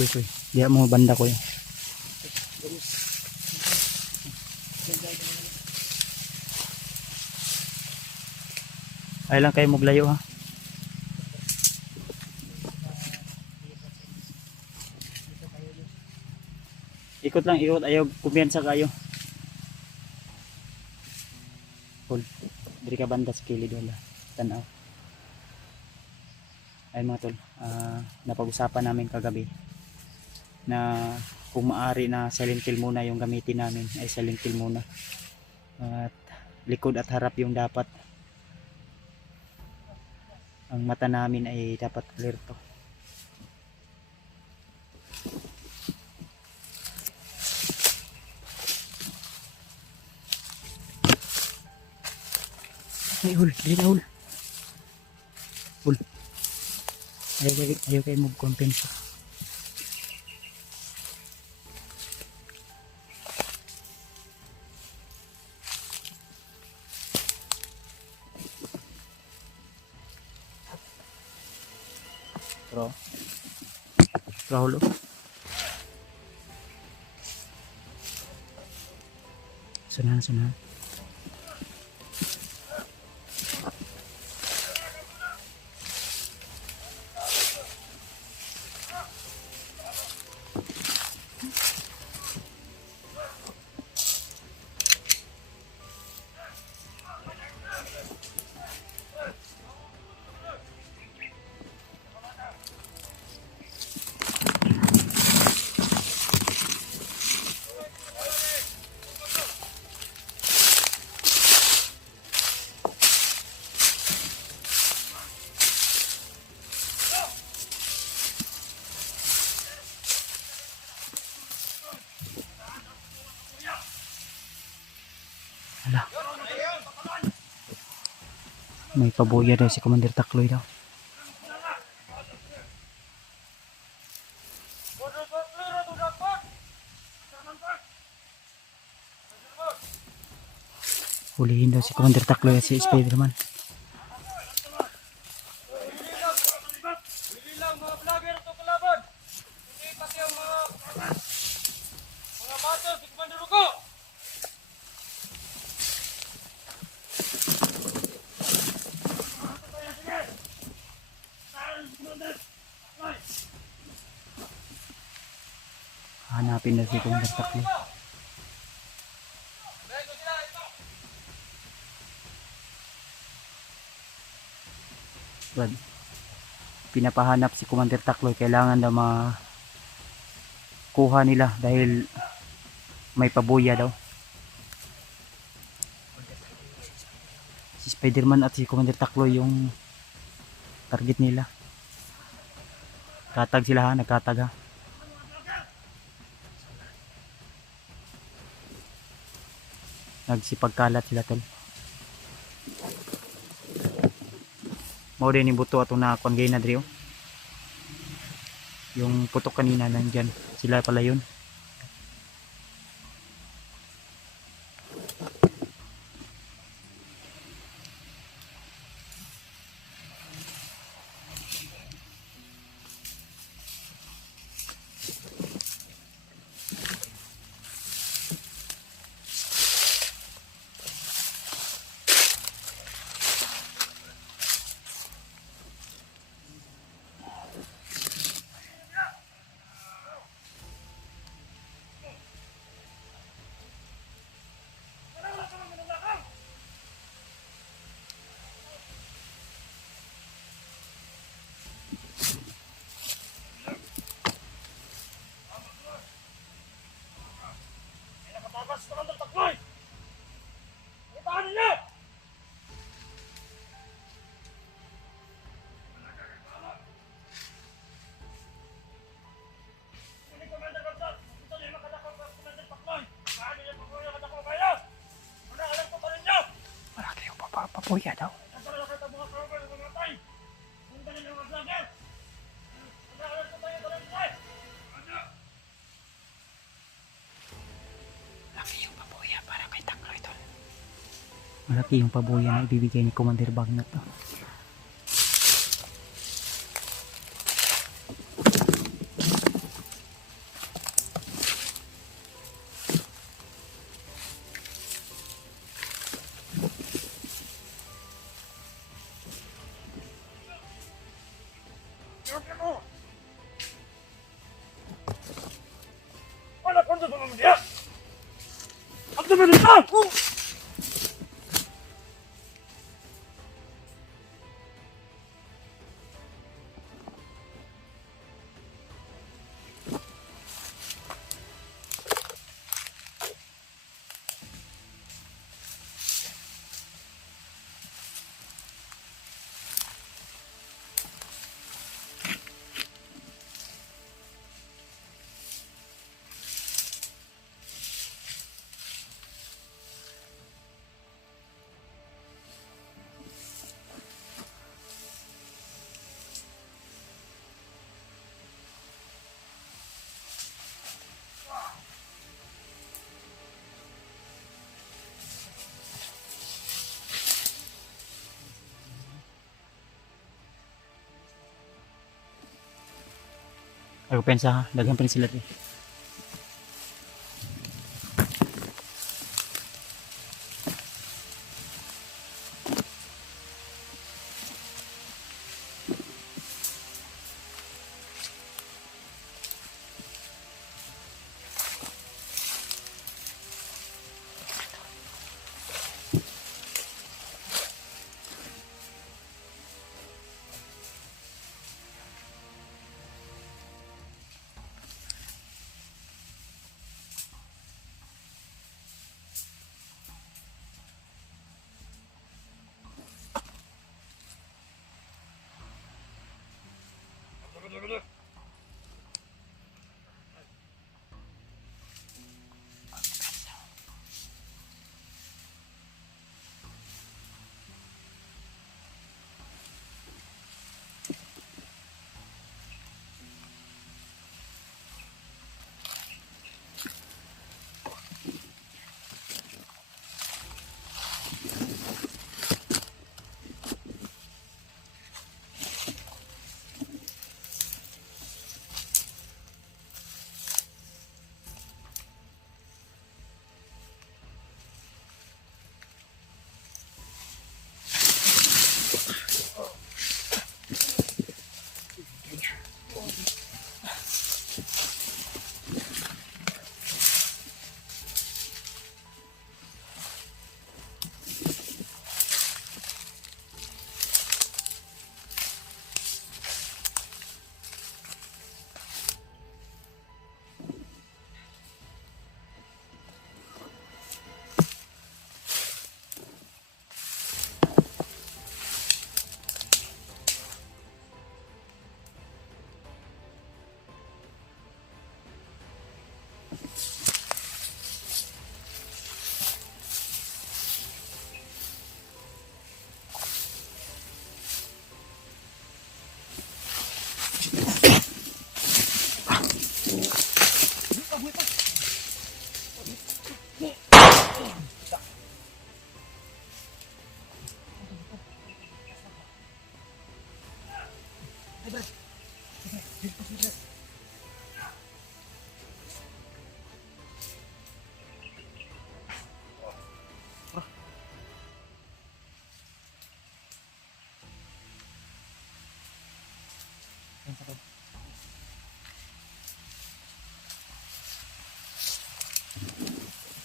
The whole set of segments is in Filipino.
Kuy. Diya mo banda ko yun. Ay lang kayo maglayo ha. Ikot lang, ikot. Ayaw kumpiyansa kayo. Cool. Diri ka banda sa kilid wala. Tanaw. Ay mga tol, napag-usapan namin kagabi na kung maaari na silent kill muna yung gamitin namin, ay silent kill muna. At likod at harap yung dapat. Ang mata namin ay dapat clear to. Ay hul, dili na hul. Hul. Ayaw kayo mag-compensa. Rahulo. Sana. Hala. May pabuya daw si Commander Takloy daw. Hulihin daw si Commander Takloy at si Spiderman. Hanapin na si Commander Takloy. Brad, pinapahanap si Commander Takloy. Kailangan daw makuha nila dahil may pabuya daw. Si Spiderman at si Commander Takloy yung target nila. Katag sila ha, nagkatag ha. Nagsipagkalat sila tol. Mao din yung buto ato na kuan gay na diri oh. Yung putok kanina nandyan. Sila pala yun. Papuya daw. Laki yung papuya para kay Takloy tol. Malaki yung pabuya na ibibigay ni Commander Bagnat to. Ako pensa ha, daghan pa rin sila eh.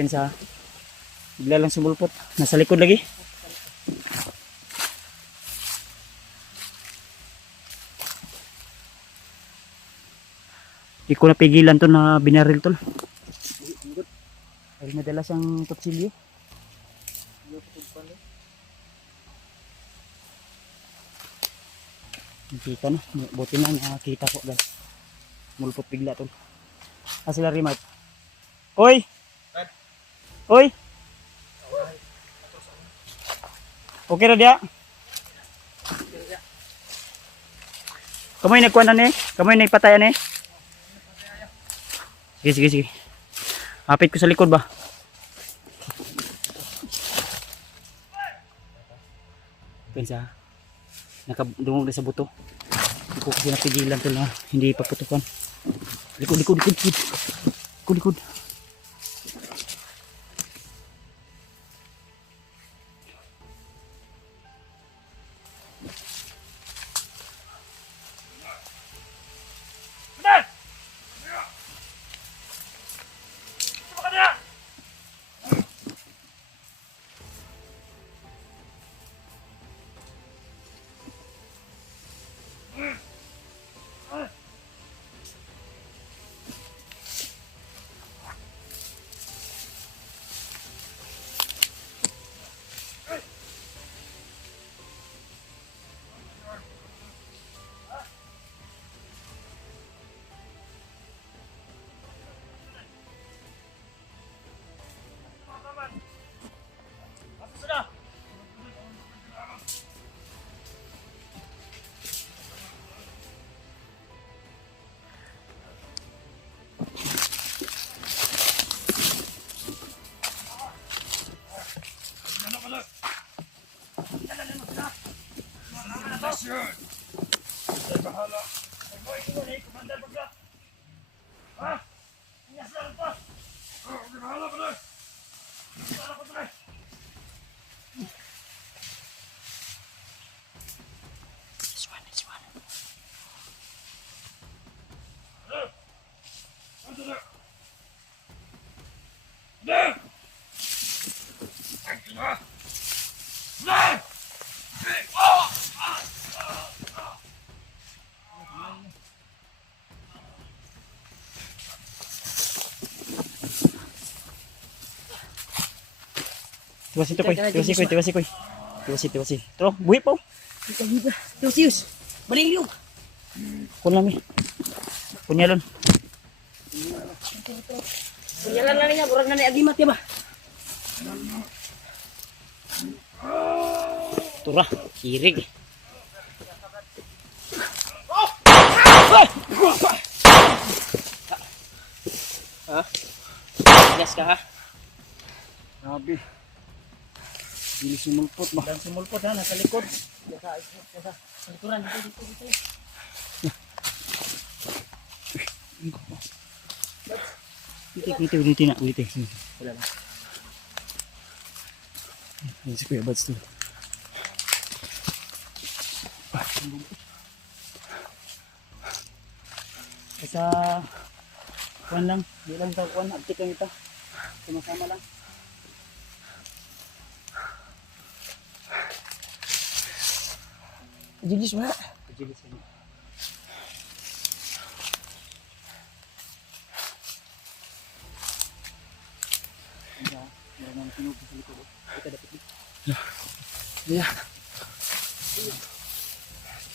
Pensa bigla lang sumulpot, nasa likod lagi. Di ko napigilan to na binaril tol. Ay nadala siyang kutsilyo. Nakita na, buti na nakakita ko guys. Mulpot bigla tol. Sila remote. Oy! Oy! Okay ra dia? Kamoy nagkuan na ni? Kamoy nagpatayan ni? Sige, sige, sige. Hapit ko sa likod ba? Pensa, nakadungog na sa buto. Hindi ko kasi napigilan to na hindi paputukan. Likod, likod, likod, likod. Likod, likod. This one. Tiwasi to koy, tiwasi koy. Tiwasi. Tro, buhi po. Tiwasius. Balik yun. Kun lang mi. Punyalon. Punyalan na niya. Burag na ni Agimat ya ba? Tura, kirig. Ha? Gas ka ha? Grabe. Hindi sumulpot ba? Dan sumulpot ha, nasa likod. Sa likuran. Dito. Uliti na. Wala lang. Yan si Kuya Bads to. Sa kuan lang, di lang sa kuan, aktik lang ito. Sama-sama lang. Jilis ba? Pajilis ka niya. Meron nang sinubo sa likod. Kita dapat dito. Yeah.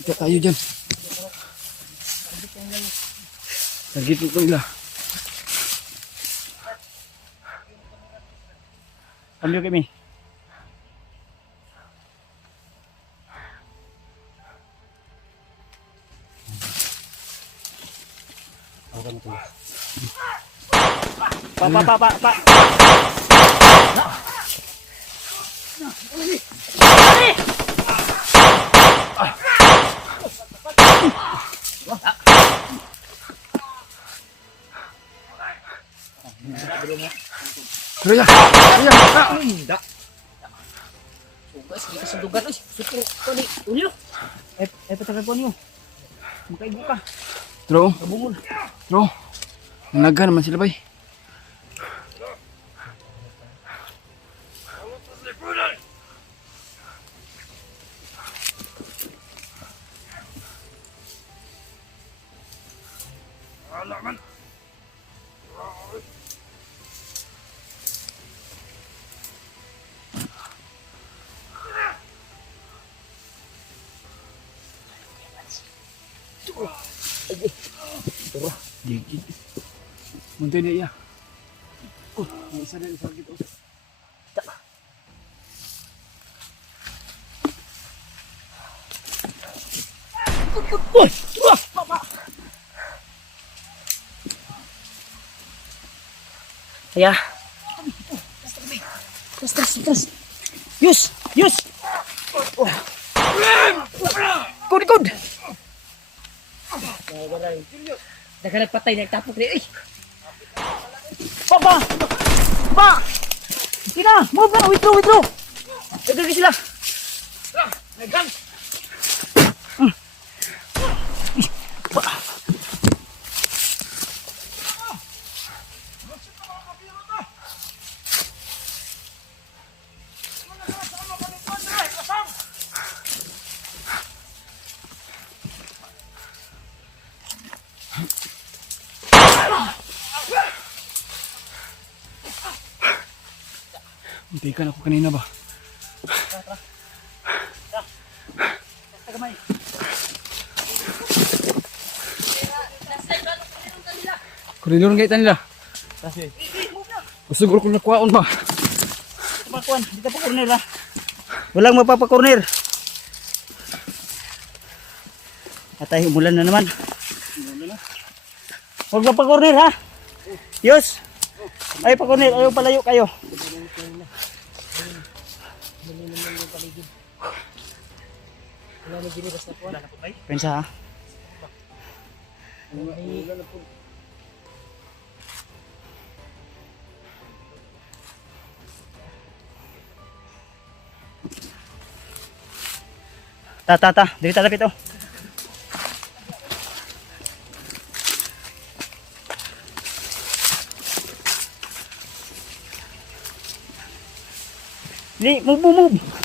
Kita tayo dyan. Target ito nila. Cambio kami. Pa. Kuya! Hindi. Sugas, hindi ka sundugan. Uy, super. Kani, ulyo. Patagal po niyo. Makaibo ka. Tro, Kabungol. nanaga naman sila bay. Gigit. Munti na iya. May isa din sa gito. Ya. Terus. Yus. Kod. Dah patay nagtapok ni. Ba! Tina! Move na! Withdraw! Dagdag sila. Muntikan ako kanina ba? Koridor ng kaitan nila. Kasi, Gusto ko kung nakwaon ba? pakuan. Dito pa corner ha. Walang mapapakorner. Atay, umulan na naman. Huwag mapakorner ha. Yus! Ay, pakorner. Ayaw palayo kayo. Wala na gini basta po. Pensa ha. Wala na po. Ta. Dili talapit oh. Ni, move.